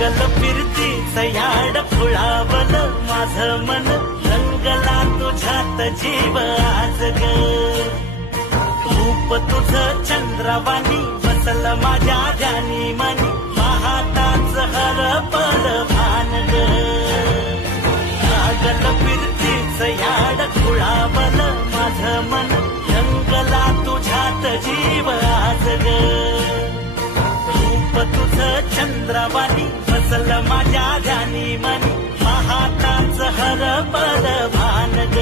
लागल फिरतीच याड फुळावल माझं मन रंगला तुझ्यात जीव आज ग रूप तुझं चंद्रवाणी बसल माझ्या ध्यानी मनी पाहताच हरपल भान ग लागल फिरतीच याड फुळावल माझं मन रंगला तुझ्यात जीव आज ग रूप तुझं चंद्रवाणी बसल माझ्या ध्यानी मनी पाहताच हरपल भान ग